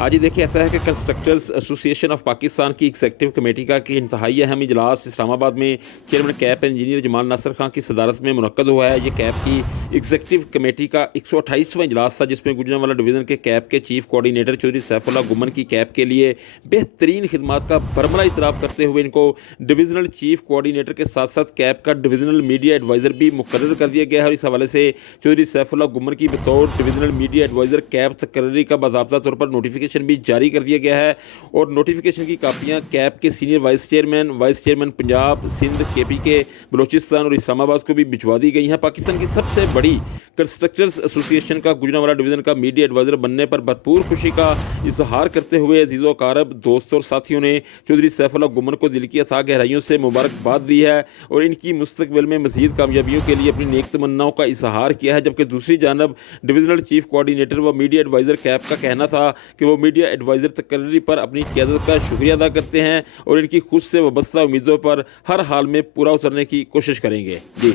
आज ही देखिए ऐसा है कि कंस्ट्रक्टर्स एसोसिएशन ऑफ पाकिस्तान की एग्जीक्यूटिव कमेटी का कि इंतहाई अहम इजलास इस्लामाबाद में चेयरमैन कैप इंजीनियर जमाल नासिर खान की सदारत में मुनक्कद हुआ है। ये कैप की एग्जीक्यूटिव कमेटी का 128वां इजलास था, जिसमें गुजरांवाला डिवीज़न के कैप के चीफ कोऑर्डिनेटर चौधरी सैफुल्लाह गुमन की कैप के लिए बेहतरीन खिदमात का बरमला इतराफ़ करते हुए इनको डिवीज़नल चीफ कोऑर्डिनेटर के साथ साथ कैप का डिवीज़नल मीडिया एडवाइज़र भी मुकर्रर कर दिया गया है। और इस हवाले से चौधरी सैफुल्लाह गुमन की बतौर डिवीज़नल मीडिया एडवाइज़र कैप तकर्री का बाज़ाब्ता तौर पर नोटिफिकेशन भी जारी कर दिया गया है। और नोटिफिकेशन की कापियाँ कैप के senior vice chairman Punjab, Sindh, KP के बलोचिस्तान और इस्लामाबाद को भी भिजवा दी गई हैं। पाकिस्तान की सबसे बड़ी कंस्ट्रक्टर्स एसोसिएशन का गुजरांवाला डिवीज़न का मीडिया एडवाइज़र बनने पर भरपूर खुशी का इजहार करते हुए अजीज़ो अकारब, दोस्तों और साथियों ने चौधरी सैफुल्लाह गुमन को दिल की अथाह गहराइयों से मुबारकबाद दी है और इनकी मुस्तकबिल में मज़ीद कामयाबियों के लिए अपनी नेक तमन्नाओं का इजहार किया है। जबकि दूसरी जानब डिवीज़नल चीफ कोऑर्डिनेटर व मीडिया एडवाइज़र कैप का कहना था कि वो मीडिया एडवाइज़र तकर्री पर अपनी क़यादत का शुक्रिया अदा करते हैं और इनकी खुद से वाबस्ता उम्मीदों पर हर हाल में पूरा उतरने की कोशिश करेंगे। जी।